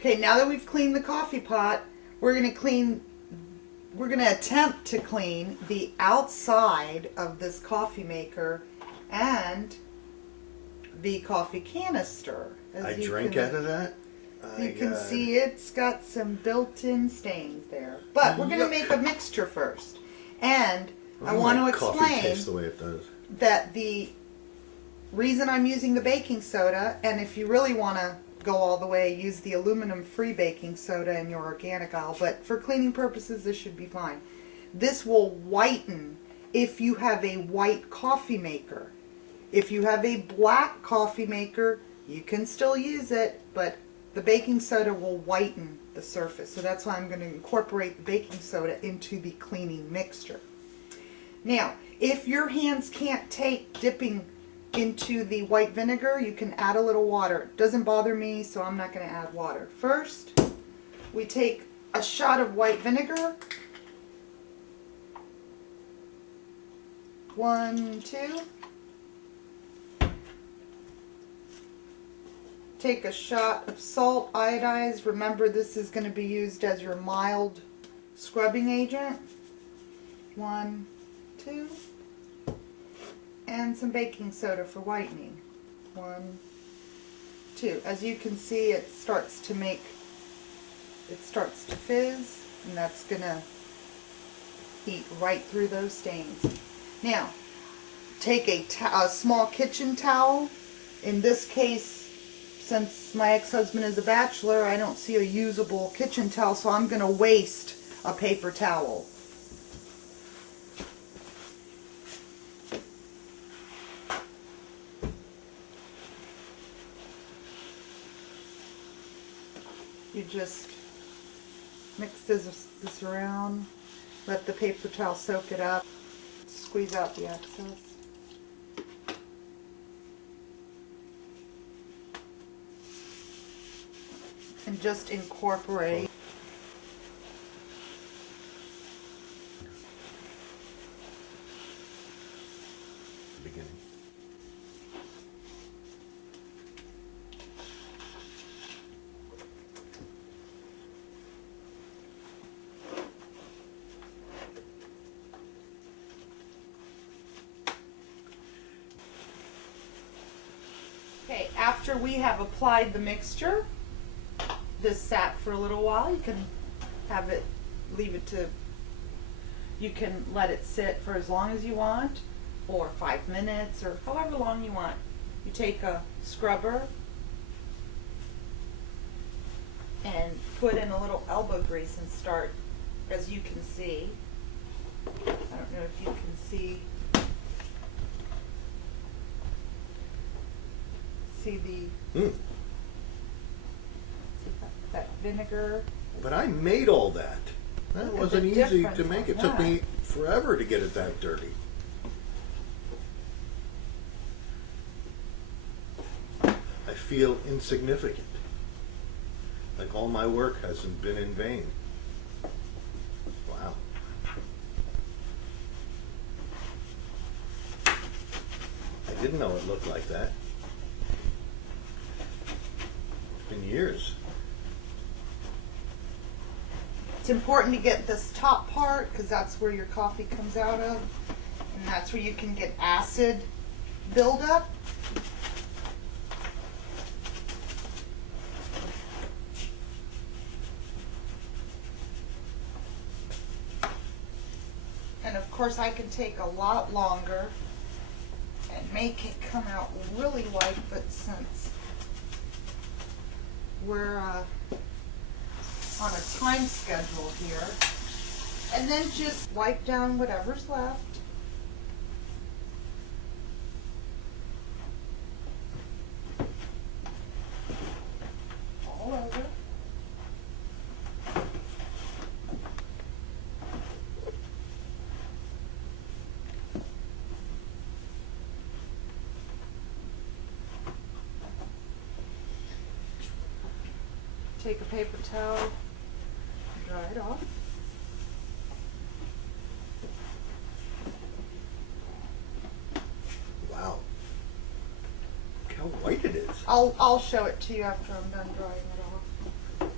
Okay, now that we've cleaned the coffee pot, we're going to attempt to clean the outside of this coffee maker and the coffee canister. I drink out of that? You can see it's got some built-in stains there. But we're going to make a mixture first. And I want to explain explain tastes the way it does. that the reason I'm using the baking soda, and if you really want to go all the way, use the aluminum-free baking soda in your organic aisle, but for cleaning purposes, this should be fine. This will whiten if you have a white coffee maker. If you have a black coffee maker, you can still use it, but the baking soda will whiten the surface. So that's why I'm going to incorporate the baking soda into the cleaning mixture. Now, if your hands can't take dipping into the white vinegar, you can add a little water. It doesn't bother me, so I'm not going to add water. First, we take a shot of white vinegar. 1, 2. Take a shot of salt, iodized. Remember, this is going to be used as your mild scrubbing agent. 1, 2. And some baking soda for whitening. 1, 2. As you can see, it starts to fizz, and that's going to eat right through those stains. Now, take a small kitchen towel. In this case, since my ex-husband is a bachelor, I don't see a usable kitchen towel, so I'm going to waste a paper towel. You just mix this around, let the paper towel soak it up, squeeze out the excess. And just incorporate. Beginning. Okay, after we have applied the mixture, this sat for a little while. You can have it, you can let it sit for as long as you want, or 5 minutes, or however long you want. You take a scrubber and put in a little elbow grease and start, as you can see. I don't know if you can see that vinegar. But I made all that. That wasn't easy to make. It took me forever to get it that dirty. I feel insignificant. Like all my work hasn't been in vain. Wow. I didn't know it looked like that. It's been years. It's important to get this top part because that's where your coffee comes out of, and that's where you can get acid buildup. And of course I can take a lot longer and make it come out really white, but since we're on a time schedule here, and then just wipe down whatever's left. All over. Take a paper towel, dry it off. Wow. Look how white it is. I'll show it to you after I'm done drying it off.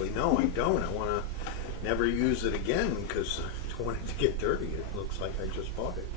actually. No, I don't. I want to never use it again because I don't want it to get dirty. It looks like I just bought it.